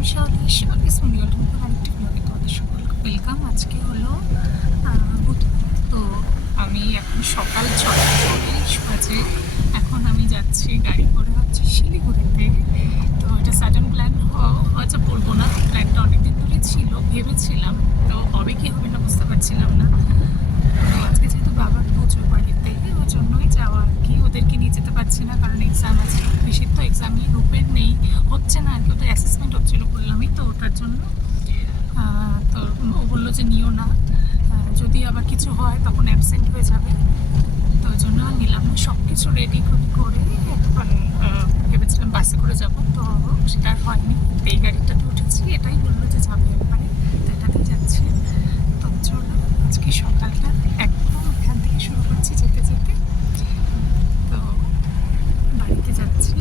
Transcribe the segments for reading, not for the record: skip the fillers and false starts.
আমি শালিস মন্দির আরেকটি ব্লগে তোমাদের সকলকে ওয়েলকাম। আজকে হলো বুধবার, তো আমি এখন সকাল 6:40 বাজে। এখন আমি যাচ্ছি গাড়ি করে হচ্ছে শিলিগুড়িতে। তো এটা সাডেন প্ল্যান হয়তো বলবো না, প্ল্যানটা অনেকদিন ধরে ছিল, ভেবেছিলাম, তো হবে কি হবে না বুঝতে পারছিলাম না। তো আজকে যেহেতু বাবার পুজো বাড়িতে, ওই জন্যই যাওয়া আর কি। ওদেরকে নিয়ে যেতে পারছি না কারণ এক্সাম আছে, বেশি তো এক্সামই রূপের নেই, হচ্ছে না আর কি। ওদের অ্যাসেসমেন্ট হচ্ছিলো বললামই তো, ওটার জন্য। তো ও বললো যে নিও না, যদি আবার কিছু হয় তখন অ্যাবসেন্ট হয়ে যাবে। তো ওই জন্য নিলাম না। সব কিছু রেডি করে এখন ভেবেছিলাম বাসে করে যাব, তো সেটা আর হয়নি। এই গাড়িটাতে উঠেছি, এটাই বললো যে যাবে একবারে, তো এটাতেই যাচ্ছি। তো চলো আজকে সকালটা একদম এখান থেকে শুরু করছি যেতে যেতে। তো বাড়িতে যাচ্ছি,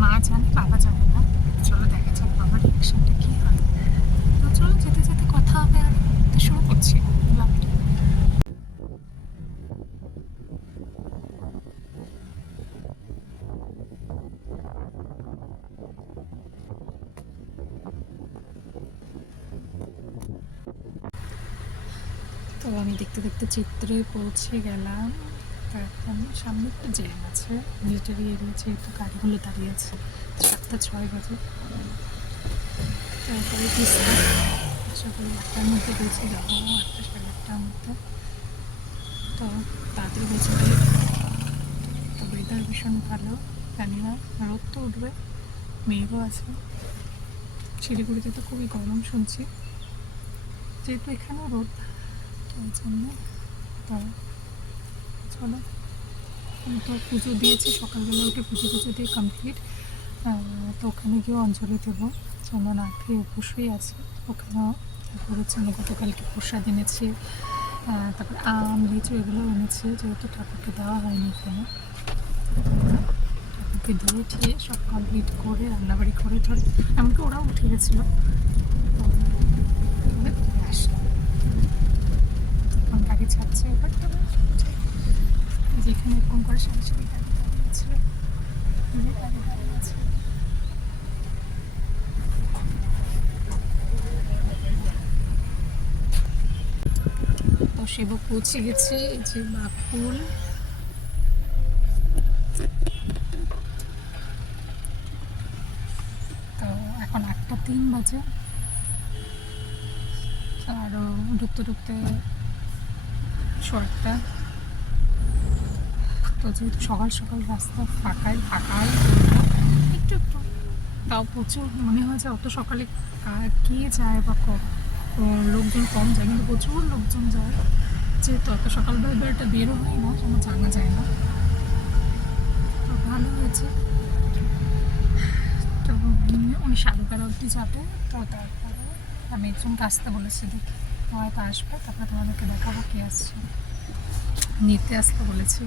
মা জানে বাবা জানে না। চলো দেখা যাক বাবার রিয়াকশনটা কী হয়। তো চলো যেতে যেতে কথা হবে। আর তো শুরু করছি ব্লগটা। তো আমি দেখতে দেখতে চিত্রে পৌঁছে গেলাম। তো এখন সামনে একটু জ্যাম আছে, মিলিটারি এরিয়া, যেহেতু গাড়িগুলো দাঁড়িয়ে আছে। 7:06 বাজে। তারপরে তিস্তা, আশা করি 8টার মধ্যে পৌঁছে যাবো, 8টা সাড়ে 8টার মধ্যে। তো তাড়াতাড়ি পৌঁছে গেলে। তো ওয়েদার ভীষণ ভালো, জানি না রোদ তো উঠবে, মেঘও আছে। শিলিগুড়িতে তো খুবই গরম শুনছি, যেহেতু এখানেও রোদ, তো ওই জন্য। তো চলো, তো পুজো দিয়েছি সকালবেলা উঠে, পুজো দিয়ে কমপ্লিট। তো ওখানে গিয়ে অঞ্জলি দেবো। চন্দন আখে অবশ্যই আছে, ওখানেও করেছি। আমি গতকালকে প্রসাদ এনেছি, তারপর আম লিচু এগুলো এনেছি, যেহেতু ঠাকুরকে দেওয়া হয়নি এখানে। ঠাকুরকে দিয়ে ঠিয়ে সব কমপ্লিট করে রান্নাবাড়ি করে ধরে এমনকি ওরাও উঠে গেছিলো। আসলাম, এখন গাড়ি ছাড়ছে এবার। যেখানে এরকম করে সারি সারি গাড়ি দাঁড়িয়ে আছে, গাড়ি দাঁড়িয়ে আছে। তো সেবক পৌঁছে গেছে, এই যে বাকুল। তো এখন 8:03 বাজে। আরও ঢুকতে ঢুকতে 1:15। তো যেহেতু সকাল সকাল রাস্তা ফাঁকাই একটু একটু, তাও প্রচুর মনে হয় যে অত সকালে কে যায় বা লোকজন কম যায়, কিন্তু প্রচুর লোকজন যায়। যেহেতু অত সকালবেলা এটা বেরো হয় না, যেন জানা যায় না। তো ভালো হয়েছে। তো উনি সাড়ে অবধি যাবে। তো তারপরে আমি একজনকে আসতে বলেছি, দেখি হয়তো আসবে, তারপরে তোমাদেরকে দেখাবো কে আসছে, নিতে আসতে বলেছি।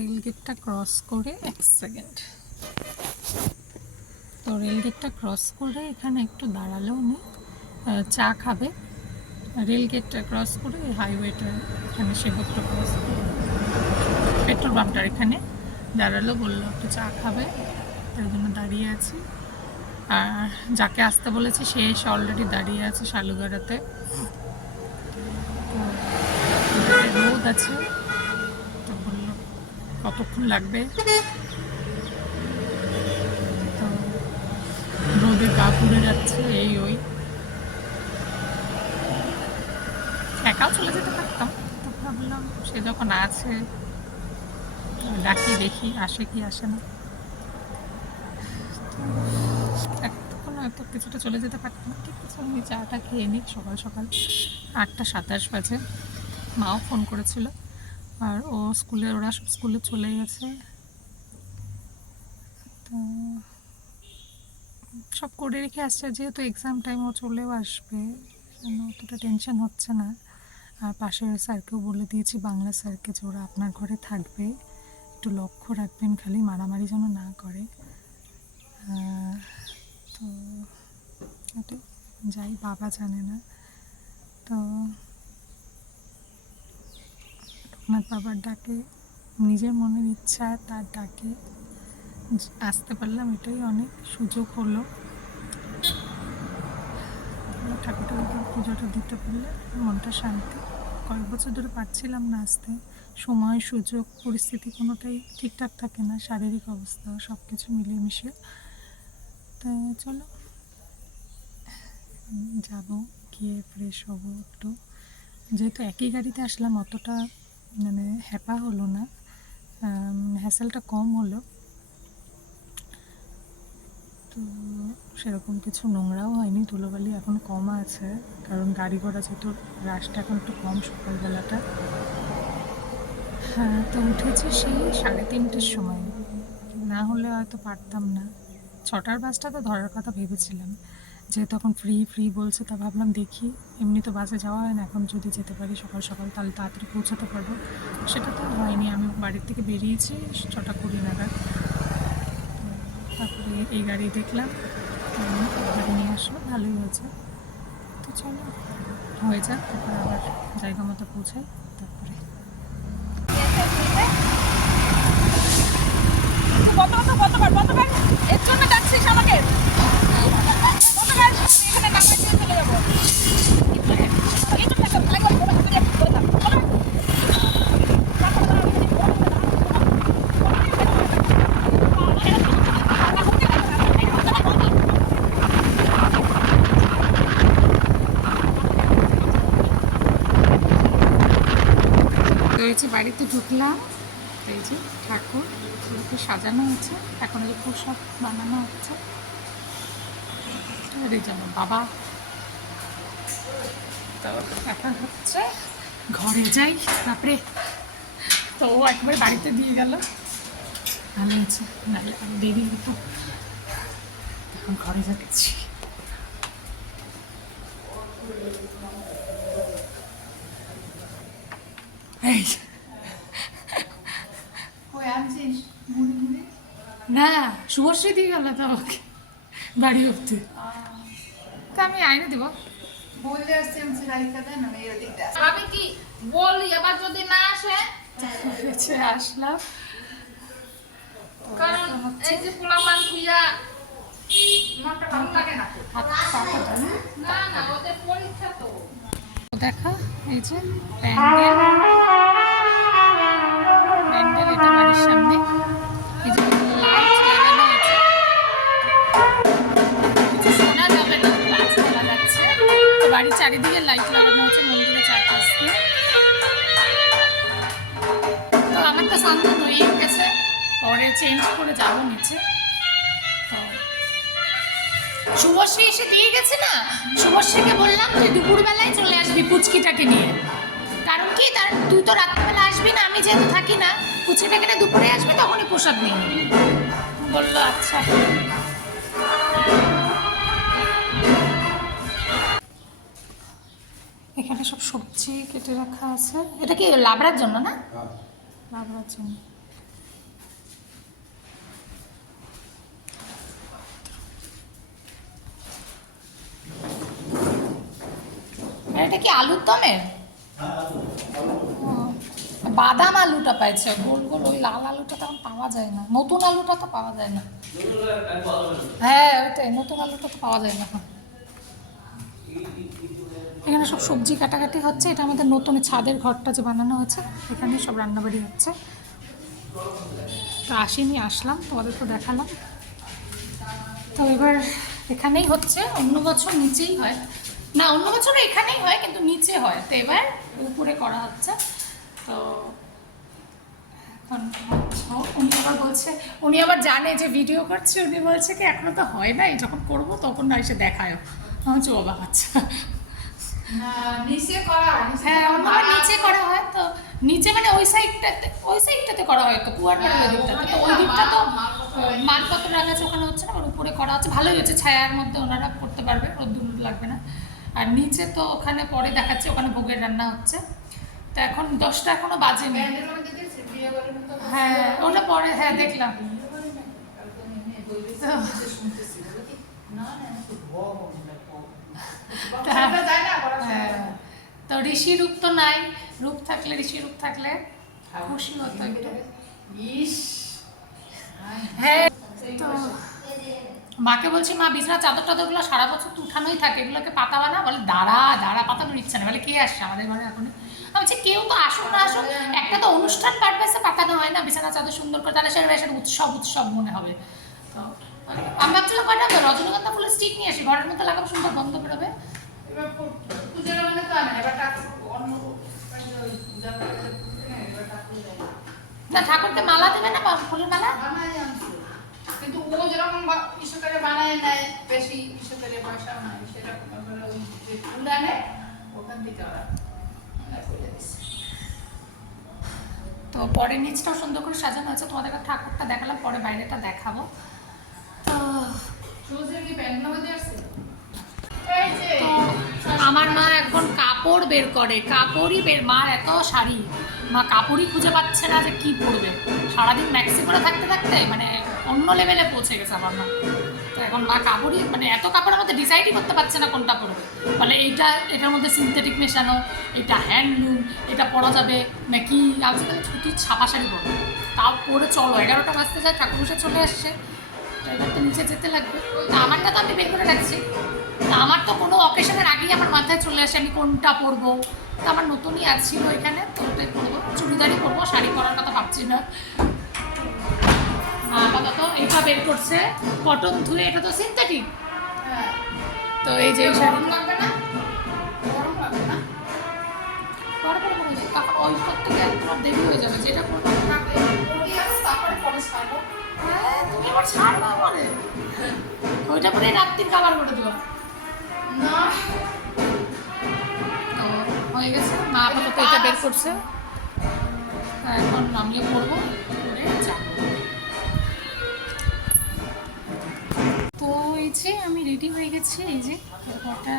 রেলগেটটা ক্রস করে 1 সেকেন্ড। তো রেলগেটটা ক্রস করে এখানে একটু দাঁড়ালো উনি, চা খাবে। রেলগেটটা ক্রস করে হাইওয়েটা, এখানে সেবকটা ক্রস করে পেট্রোল পাম্পটার এখানে দাঁড়ালো, বললো একটু চা খাবে, তার জন্য দাঁড়িয়ে আছি। আর যাকে আসতে বলেছি সে এসে অলরেডি দাঁড়িয়ে আছে শালুগাড়াতে। তো রোদ আছে, তো বললো কতক্ষণ লাগবে। তো রোদে গা পুড়ে যাচ্ছে, এই ওই। একাও চলে যেতে পারতাম, তো ভাবলাম সে যখন আছে ডাকি দেখি আসে কি আসে না। তখন হয়তো কিছুটা চলে যেতে পারতাম। ঠিক আছে, আমি চাটা খেয়ে নিই। সকাল সকাল 8:27 বাজে। মাও ফোন করেছিল, আর ওরা সব স্কুলে চলে গেছে। তো সব করে রেখে আসছে, যেহেতু এক্সাম টাইম ও চলেও আসবে, অতটা টেনশন হচ্ছে না। আর পাশের স্যারকেও বলে দিয়েছি, বাংলা স্যারকে, যে ওরা আপনার ঘরে থাকবে, একটু লক্ষ্য রাখবেন, খালি মারামারি যেন না করে। তো এটাই, যাই, বাবা জানে না। তো লোকনাথ বাবার ডাকে, নিজের মনের ইচ্ছা তার ডাকে আসতে পারলাম, এটাই অনেক সুযোগ হলো। ঠাকুরটাকে পুজোটা দিতে পারলে মনটা শান্তি। কয়েক বছর ধরে পারছিলাম না আসতে, সময় সুযোগ পরিস্থিতি কোনোটাই ঠিকঠাক থাকে না, শারীরিক অবস্থা সব কিছু মিলিয়ে মিশিয়ে। তো চলো যাবো, গিয়ে ফ্রেশ হবো একটু। যেহেতু একই গাড়িতে আসলাম, অতটা মানে হ্যাপা হলো না, হ্যাসেলটা কম হলো। তো সেরকম কিছু নোংরাও হয়নি, ধুলোবালি এখন কম আছে, কারণ গাড়ি ঘোড়া যেহেতু রাশটা এখন একটু কম সকালবেলাটা। হ্যাঁ, তো উঠেছি সেই 3:30-র সময়, না হলে হয়তো পারতাম না। 6টার বাসটা তো ধরার কথা ভেবেছিলাম, যেহেতু এখন ফ্রি বলছে, তা ভাবলাম দেখি, এমনি তো বাসে যাওয়া হয় না, এখন যদি যেতে পারি সকাল সকাল তাহলে তাড়াতাড়ি পৌঁছাতে পারবো। সেটা তো হয়নি, আমি বাড়ির থেকে বেরিয়েছি 6:20 নাগাদ। তারপরে এই গাড়ি দেখলাম, গাড়ি নিয়ে আসলো, ভালোই হয়েছে। তো চলো হয়ে যাক, তারপরে আবার জায়গা মতো পৌঁছাই। তারপরে এর জন্য ডাকছিস আমাকে? এখানে নামাই দিয়ে চলে যাবো। বাড়িতে ঢুকলাম, এই যে ঠাকুর সাজানো হচ্ছে, এখন এই প্রসাদ বানানো হচ্ছে। এই জন্য বাবা, তো এখন হচ্ছে ঘরে যাই। তারপরে তো ও একবার বাড়িতে দিয়ে গেল, ভালো হয়েছে, নাহলে আমি দেরি হতো। এখন ঘরে যাচ্ছি। এই না, শুভশ্রী দিয়ে গেল তো আমাকে বাড়ি অব্দি, তা আমি আইনে দেবো। বললে আসছে আমি কি বলি, এবার যদি না আসে আসলাম, কারণ এই যে পোলাপান খুইয়া মনটা ভালো লাগে না। না না, ওদের পরীক্ষা তো। দেখা, এই যে প্যান্ডেল, এটা বাড়ির সামনে, এই যে লাইট লাগানো আছে, কিছু শোনা যাবে না, গাছ পালা যাচ্ছে, বাড়ির চারিদিকে লাইট লাগানো আছে, মন্দিরের চারপাশে। তো আমার তো সন্ধ্যা হয়ে গেছে, পরে চেঞ্জ করে যাবো নিচে। তো শুভশ্রী এসে দিয়ে গেছে না, শুভশ্রীকে বললাম তুই দুপুরবেলায় চলে আসবি পুচকিটাকে নিয়ে, কারণ কি তুই তো রাত্রিবেলা আসবি না, আমি যেহেতু থাকি না, পুচকিটাকে নিয়ে দুপুরে আসবি, তখনই প্রসাদ নিয়ে নিবি। বললো আচ্ছা। এখানে সব সবজি কেটে রাখা আছে, এটা কি লাবড়ার জন্য না? লাবড়ার জন্য। এটা কি আলুর দমের? বাদাম আলুটা পাইছে, গোল গোল, ওই লাল আলুটা তো পাওয়া যায় না, নতুন আলুটা তো পাওয়া যায় না। হ্যাঁ ওইটাই, নতুন আলুটা তো পাওয়া যায় না। এখানে সব সবজি কাটাকাটি হচ্ছে, এটা আমাদের নতুন ছাদের ঘরটা যে বানানো হয়েছে, এখানে সব রান্নাবাড়ি হচ্ছে। তো আসিনি, আসলাম, তোমাদের তো দেখালাম। তো এবার এখানেই হচ্ছে, অন্য বছর নিচেই হয় না, অন্য বছর এখানেই হয় কিন্তু নিচে হয়। তো এবার উপরে করা হচ্ছে। তো এখন উনি আবার বলছে, উনি আবার জানে যে ভিডিও করছে, উনি বলছে কি এখনো তো হয় নাই, যখন করবো তখন না এসে দেখায়। আমার হচ্ছে বাবা আচ্ছা নিচে করা হয়, হ্যাঁ আমার নিচে করা হয়। তো নিচে মানে ওই সাইডটাতে করা হয় তো কুয়ারপাড়ার ওই দিকটাতে। তো ওই দিকটা তো মালপত্র রাখা আছে, ওখানে হচ্ছে না, ওর উপরে করা হচ্ছে। ভালোই হচ্ছে, ছায়ার মধ্যে ওনারা করতে পারবে, রোদ্দুর লাগবে না। আর নিচে তো ওখানে পরে দেখাচ্ছে, ওখানে ভোগের রান্না হচ্ছে। তো এখন 10টা এখনো বাজেনি। হ্যাঁ ওটা পরে, হ্যাঁ দেখলাম। তো ঋষি রূপ তো নাই, রূপ থাকলে, ঋষি রূপ থাকলে খুশি হতো একটু। হ্যাঁ তো মাকে বলছি মা বিছানার চাদর টাদরগুলো সারা বছর তো উঠানোই থাকে, এগুলোকে পাতাবা না? বলে দাঁড়া পাতানোর ইচ্ছা নেই। বলে কে আসছে আমাদের ঘরে এখন? আমি বলছি কেউ তো আসুক না আসুক, একটা তো অনুষ্ঠান পারপাসে পাতানো হয় না বিছানা চাদর সুন্দর করে, তাহলে সেটা উৎসব মনে হবে। তো আমি ভাবছিলাম কয়টা রজনীগন্ধা ফুলের স্টিক নিয়ে আসি, ঘরের মধ্যে লাগাবো, সুন্দর গন্ধ বেরোবে। না ঠাকুরকে মালা দেবে না, ফুলের মালা? কিন্তু ও যেরকম ইস্যু করে বানায় নেয়, বেশি ইস্যু করে পয়সা নাই, সেরকম ওই যে ফুল আনে ওখান থেকে ওরা করে দিচ্ছে। তো পরে নিচটাও সুন্দর করে সাজানো আছে, তোমাদের ঠাকুরটা দেখালাম, পরে বাইরেটা দেখাবো। তো আমার মা এখন কাপড় বের করে, মা এত শাড়ি, মা কাপড়ই খুঁজে পাচ্ছে না যে কি পরবে। সারাদিন ম্যাক্সি করে থাকতে থাকতে মানে অন্য লেভেলে পৌঁছে গেছে আমার মা। তো এখন মা কাপড়ই মানে এত কাপড়ের মধ্যে ডিসাইডই করতে পারছে না কোনটা পরবে। বলে এটার মধ্যে সিনথেটিক মেশানো, এটা হ্যান্ডলুম, এটা পরা যাবে নাকি আজকাল ছুটির ছাপা শাড়ি পরবে। তাও পরে চলো, 11টা বাজতে যায়, ঠাকুর বসে চলে আসছে, তো এবার তো নিচে যেতে লাগবে। তা আমারটা তো আমি বের করে রাখছি। তা আমার তো কোনো অকেশনের আগেই আমার মাথায় চলে আসে আমি কোনটা পরবো। তো আমার নতুনই আসছিল এখানে, তো ওটাই পরবো, চুড়িদারই পরবো, শাড়ি পরার কথা ভাবছি না। আপাতত এটা বের করছে কটন ধুয়ে, এটা তো সিনথেটিক। তো এই যে গরম লাগবে না, গরম লাগবে না, তখন ওই করতে গেলে তোমার দেরি হয়ে যাবে, যেটা করবো তারপরে পরে ছাড়বো। হ্যাঁ তুমি আবার ছাড়বা বলে ওইটা পরে রাত্রির খাবার করে দেবো না। তো হয়ে গেছে, মা আপাতত এটা বের করছে, এখন আমিও পরবো, করে যাবো। তো এই যে আমি রেডি হয়ে গেছি, এই যে একটা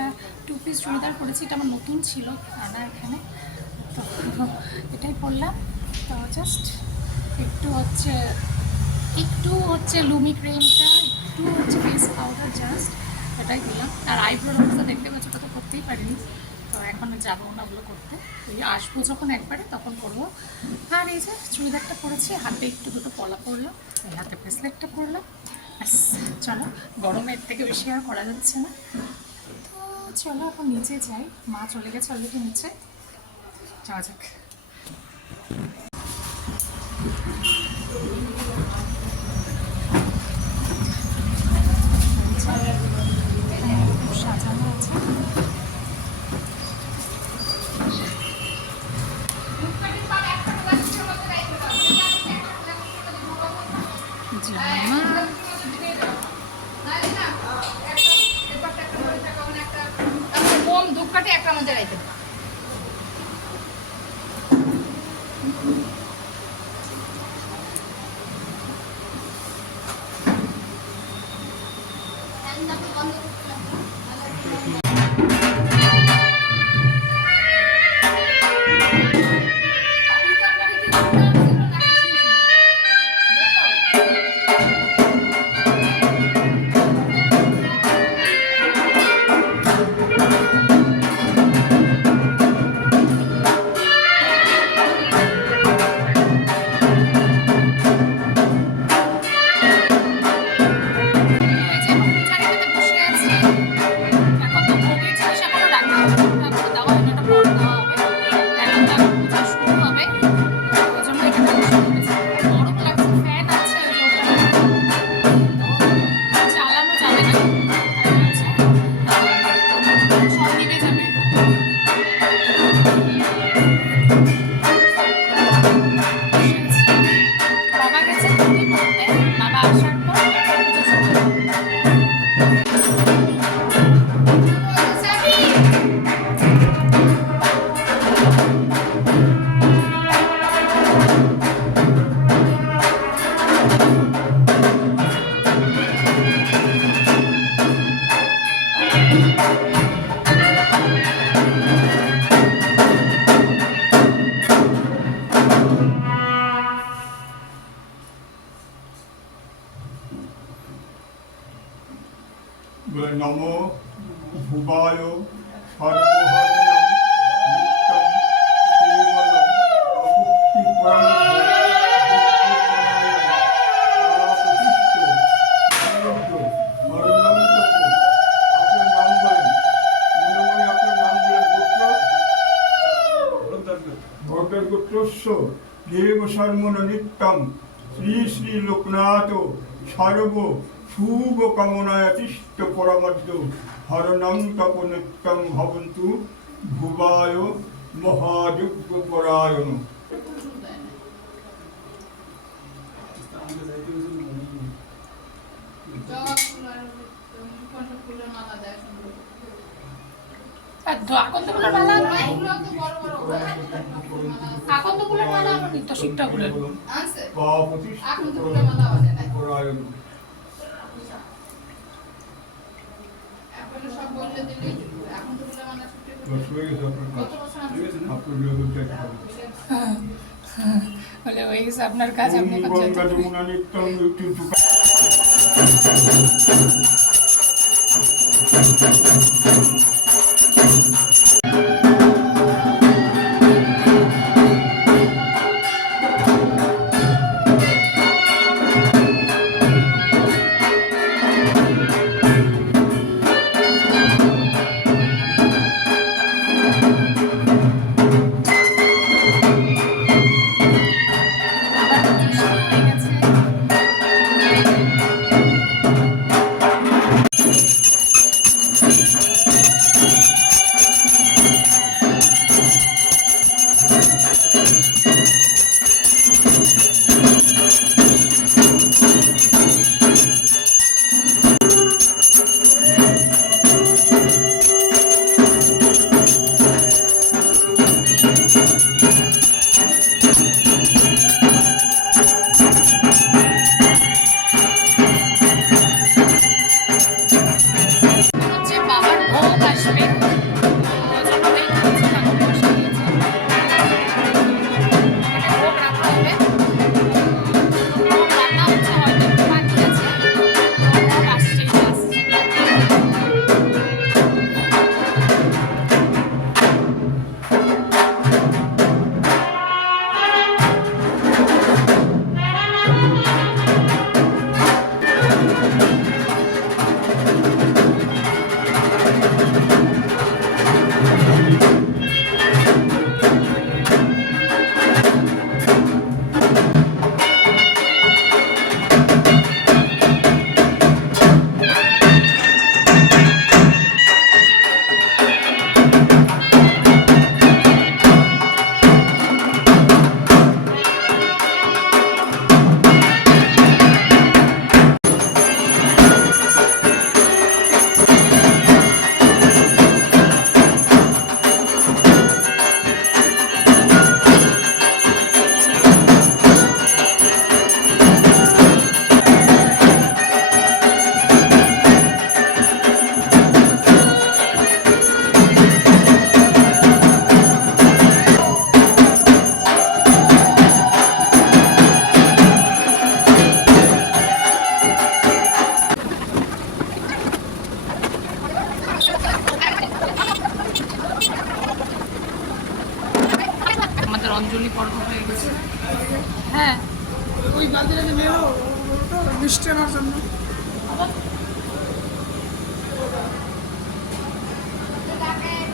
2 পিস চুড়িদার পরেছি, এটা আমার নতুন ছিল আনা এখানে, তো এটাই পরলাম। তো জাস্ট একটু হচ্ছে লুমি ক্রিমটা, একটু হচ্ছে ফেস পাউডার, জাস্ট এটাই দিলাম। আর আইব্রোর অবস্থা দেখতে পাচ্ছি, ওটা তো করতেই পারিনি, তো এখনও যাবো না ওগুলো করতে, ওই আসবো যখন একবারে তখন করবো। আর এই যে চুড়িদারটা পরেছি, হাতে একটু দুটো পলা পরলাম, এই হাতে ব্রেসলেটটা পরলাম, ব্যাস। চলো, গরমের থেকে বেশি আর করা যাচ্ছে না, তো চলো এখন নিচে যাই। মা চলে গেছে অলরেডি নিচে, যাওয়া যাক। সাজানো আছে, ধূপকাঠি একটা মধ্যে রাখতে হবে। এই যে এখন পূজারিতে বসে আছি, এখন তো ভোগের নমো ভুবায় সর্বহরণম নিত্যম কেবলম গোত্রস্য দেব শর্মণ নিত্যম শ্রী শ্রী লোকনাথ সর্ব শুভ কামনায়াতিষ্ঠ পরমদ্য হরণং তপ নিত্যং ভবন্তু ভুবায় মহাযজ্ঞ পরায়ণ। আকন্দগুলোর মালা আকন্দগুলোর মালা আমার নিত্য শিবঠাকুরের পরায়ণ। বলে হয়ে গেছে আপনার কাজ, আপনি অঞ্জলি পর্ব হয়ে গেছে। হ্যাঁ, ওই বালতিটা নিয়ে মিষ্টি আনার জন্য।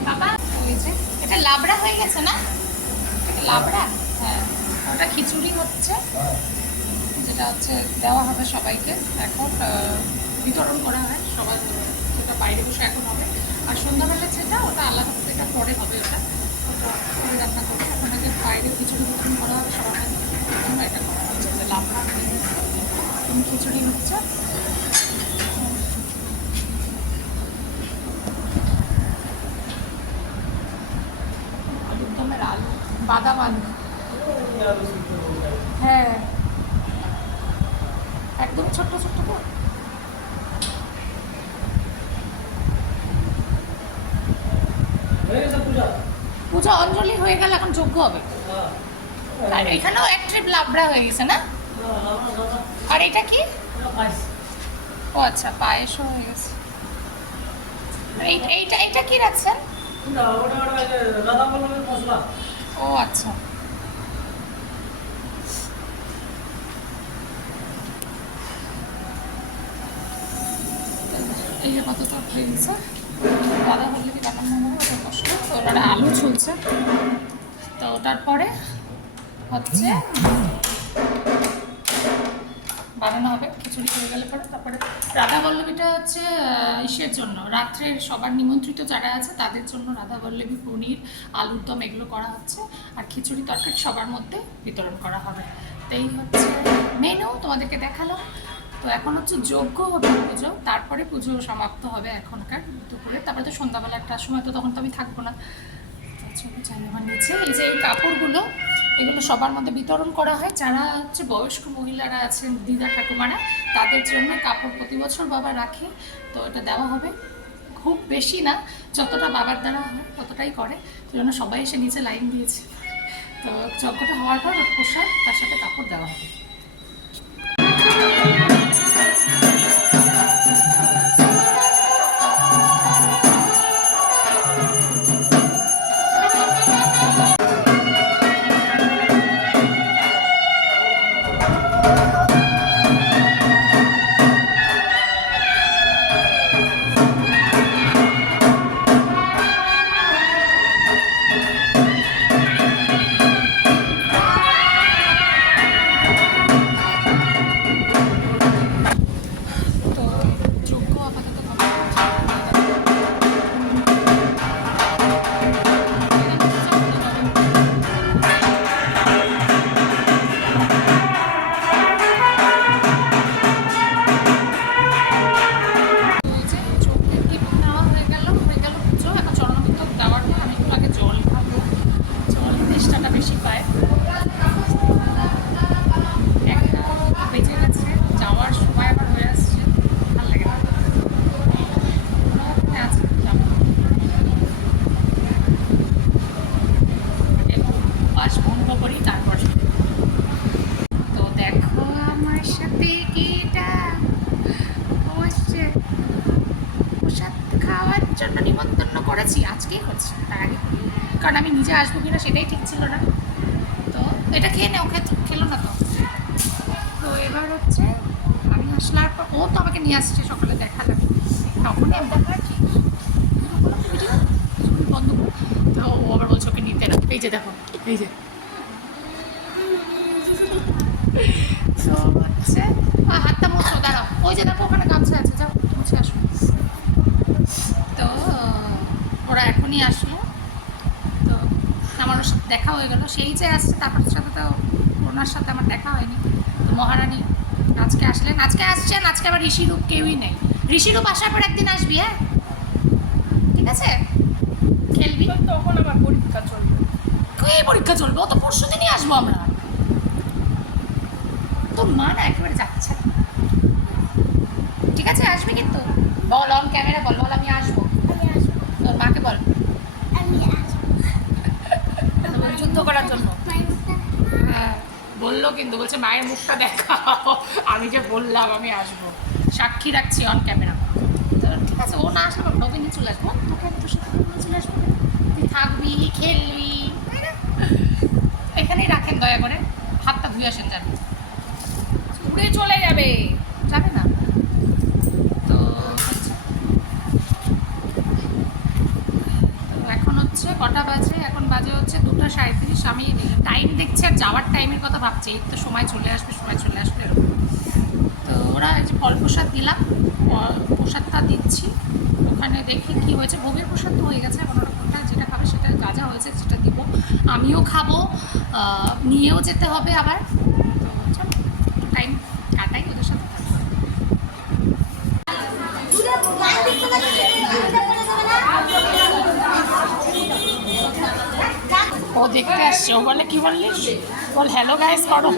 বাবা ওই যে এটা লাবড়া হয়ে গেছে না, লাবড়া, হ্যাঁ ওটা খিচুড়ি হচ্ছে, যেটা হচ্ছে দেওয়া হবে সবাইকে, এখন বিতরণ করা হয় সবাই, যেটা বাইরে বসে এখন হবে। আর সন্ধ্যাবেলা যেটা ওটা আলাদা থেকে পরে হবে, ওটা ওটা পরে রান্না করবে। এখন আগে বাইরে খিচুড়ি বিতরণ করা হবে সবাই, এটা করা হচ্ছে যে লাবড়া খিচুড়ি হচ্ছে। বাদাম আলু, হ্যাঁ একদম ছোট্ট ছোট্ট তো। পূজা অঞ্জলি হয়ে গেল, এখন যজ্ঞ হবে। আর এখানেও এক ট্রিপ লাবড়া হয়ে গেছে না? আর এটা কি? ও আচ্ছা, পায়েসও হয়ে গেছে। আর এইটা কি রাখছেন? ও আচ্ছা, এই যে কত তো ফ্রেন্ডস দাদা হলে কি বানানো হবে, ওটা কষ্ট। তো ওটা আলু ছুলছে, তো ওটার পরে হচ্ছে বানানো হবে খিচুড়ি হয়ে গেলে পরে। তারপরে রাধা বল্লভীটা হচ্ছে ইসের জন্য, রাত্রের সবার নিমন্ত্রিত যারা আছে তাদের জন্য রাধা বল্লভী, পনির, আলুর দম এগুলো করা হচ্ছে। আর খিচুড়ি তরকারি সবার মধ্যে বিতরণ করা হবে। তো এই হচ্ছে মেনু, তোমাদেরকে দেখালাম। তো এখন হচ্ছে যজ্ঞ হবে পুজো, তারপরে পুজো সমাপ্ত হবে এখনকার দুপুরে। তারপরে তো সন্ধ্যাবেলা একটার সময়, তো তখন তো আমি থাকবো না। আমার নিচে এই যে এই কাপড়গুলো, এগুলো সবার মধ্যে বিতরণ করা হয়। যারা হচ্ছে বয়স্ক মহিলারা আছেন, দিদা ঠাকুমারা, তাদের জন্য কাপড় প্রতি বছর বাবা রাখে, তো এটা দেওয়া হবে। খুব বেশি না, যতটা বাবার দ্বারা হয় ততটাই করে, সেই জন্য সবাই এসে নিচে লাইন দিয়েছে। তো যজ্ঞটা হওয়ার পর প্রসাদ তার সাথে কাপড় দেওয়া হবে। তো যজ্ঞ আপাতত বেশি পায়। একটা বেঁচে গেছে, যাওয়ার সময় আবার হয়ে আসছে, ভালো লাগে না। আছে যাবো, পাশ বন্ধ করি তারপর। তো দেখো আমার সাথে কিটা হচ্ছে, প্রসাদ খাওয়ার জন্য নিমন্ত্রণ করেছি, আজকেই হচ্ছে, তার আগে কারণ আমি নিজে আসবো কিনা সেটাই ঠিক ছিল না। তো এটা খেয়ে নে, ওকে খেলো না তো। তো এবার হচ্ছে আমি আসলার পর ও তো আমাকে নিয়ে আসছে, সকালে দেখালাম, তখনই আমি দেখাচ্ছি বন্ধ করে। তো ও আবার বলছে ওকে নিতে না। এই যে দেখো, এই যে তো হচ্ছে হাতটা মুছো, দাঁড়াও, ওই যে দেখো ওখানে গামছা আছে, যাও মুছে আসো। তো ওরা এখনই আসলো, তো আমার ওর সাথে দেখা হয়ে গেল। সেই যে আসছে তারপর সাথে তো ওনার সাথে আমার দেখা হয়নি। তো মহারানী আজকে আসলেন, আজকে আসছেন, আজকে আবার ঋষিরূপ কেউই নেই। ঋষিরূপ আসার পর একদিন আসবি, হ্যাঁ ঠিক আছে, খেলবি। তখন আমার পরীক্ষা চলবে। কি পরীক্ষা চলবে? ও তো পরশু দিনই আসবো আমরা। তোর মা না একেবারে যাচ্ছে। ঠিক আছে আসবি কিন্তু, বল অন ক্যামেরা, বল বল আমি আসবো। তোর মাকে বল যুদ্ধ করার জন্য। হ্যাঁ বললো, কিন্তু বলছে মায়ের মুখটা দেখাও। আমি যে বললাম আমি আসবো, সাক্ষী রাখছি অন ক্যামেরা। তো ঠিক আছে, ও না আসলে ওকে নিয়ে চলে আসবো, তোকে আমি তোর সাথে নিয়ে চলে আসবো, তুই থাকবি, খেলবি, এখানেই রাখেন দয়া করে, হাতটা ধুয়ে আসেন, যাবে উড়ে চলে যাবে, যাবে না। তো এখন হচ্ছে কটা বাজে? এখন বাজে হচ্ছে 2:37। আমি টাইম দেখছি আর যাওয়ার টাইমের কথা ভাবছি, এই তো সময় চলে আসবে, সময় চলে আসবে। তো ওরা এই যে ফল প্রসাদ দিলাম, প্রসাদটা দিচ্ছি, ওখানে দেখি কি হয়েছে। ভোগের প্রসাদ তো হয়ে গেছে, এখন ওরা কোনটা যেটা খাবে সেটা যা যা হয়েছে সেটা দিব, আমিও খাবো, নিয়েও যেতে হবে আবার। তো চলো টাইম কাটাই ওদের সাথে। ও দেখতে আসছে, ও বলে কি বললিস, বল হ্যালো গাইস করো।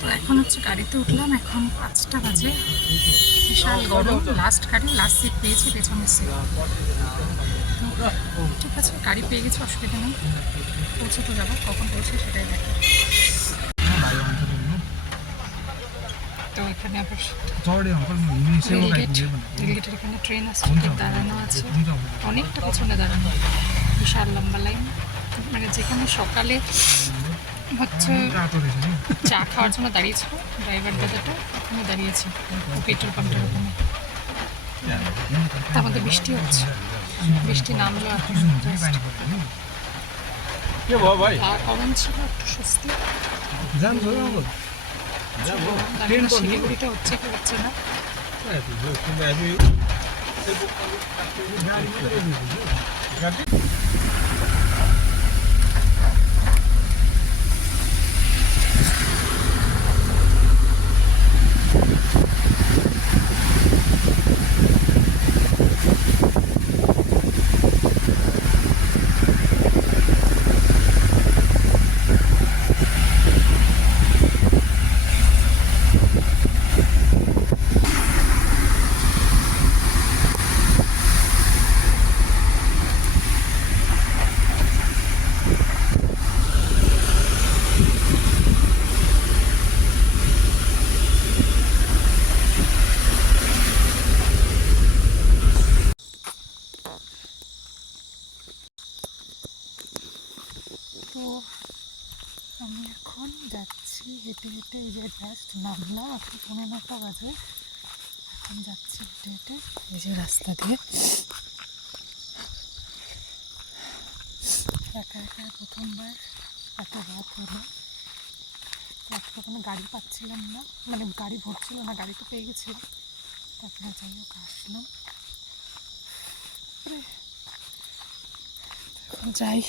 তো এখন হচ্ছে গাড়িতে উঠলাম, এখন 5টা বাজে, বিশাল গরম, লাস্ট গাড়ি, লাস্ট সিট পেয়েছি, পেছনের সিট। ঠিক আছে, গাড়ি পেয়ে গেছি, অসুবিধা নেই, পৌঁছে তো যাবো, কখন পৌঁছে সেটাই দেখো। তো এখানে আবার রেলগেটের এখানে ট্রেন আসছে, দাঁড়ানো আছে, অনেকটা পেছনে দাঁড়ানো, বিশাল লম্বা লাইন। মানে যেখানে সকালে হচ্ছে চা খাওয়ার জন্য দাঁড়িয়েছিল ড্রাইভার দাদাটা, ওখানে দাঁড়িয়েছে পেট্রোল পাম্পটার ওখানে। তার মধ্যে বৃষ্টি হচ্ছে, বৃষ্টি নামলো এখন, গরম ছিল, একটু স্বস্তি। শিলিগুড়িটা হচ্ছে কি হচ্ছে না। তো আমি এখন যাচ্ছি হেঁটে হেঁটে, এই যে জাস্ট নামলাম, এখন 9:30 বাজে, এখন যাচ্ছি হেঁটে হেঁটে এই যে রাস্তা দিয়ে, একা একা প্রথমবার এত রাত হলো। আজকে কোনো গাড়ি পাচ্ছিলাম না, মানে গাড়ি ভরছিল না, গাড়ি তো পেয়ে গেছিলাম, তারপরে যাই হোক আসলাম। যাই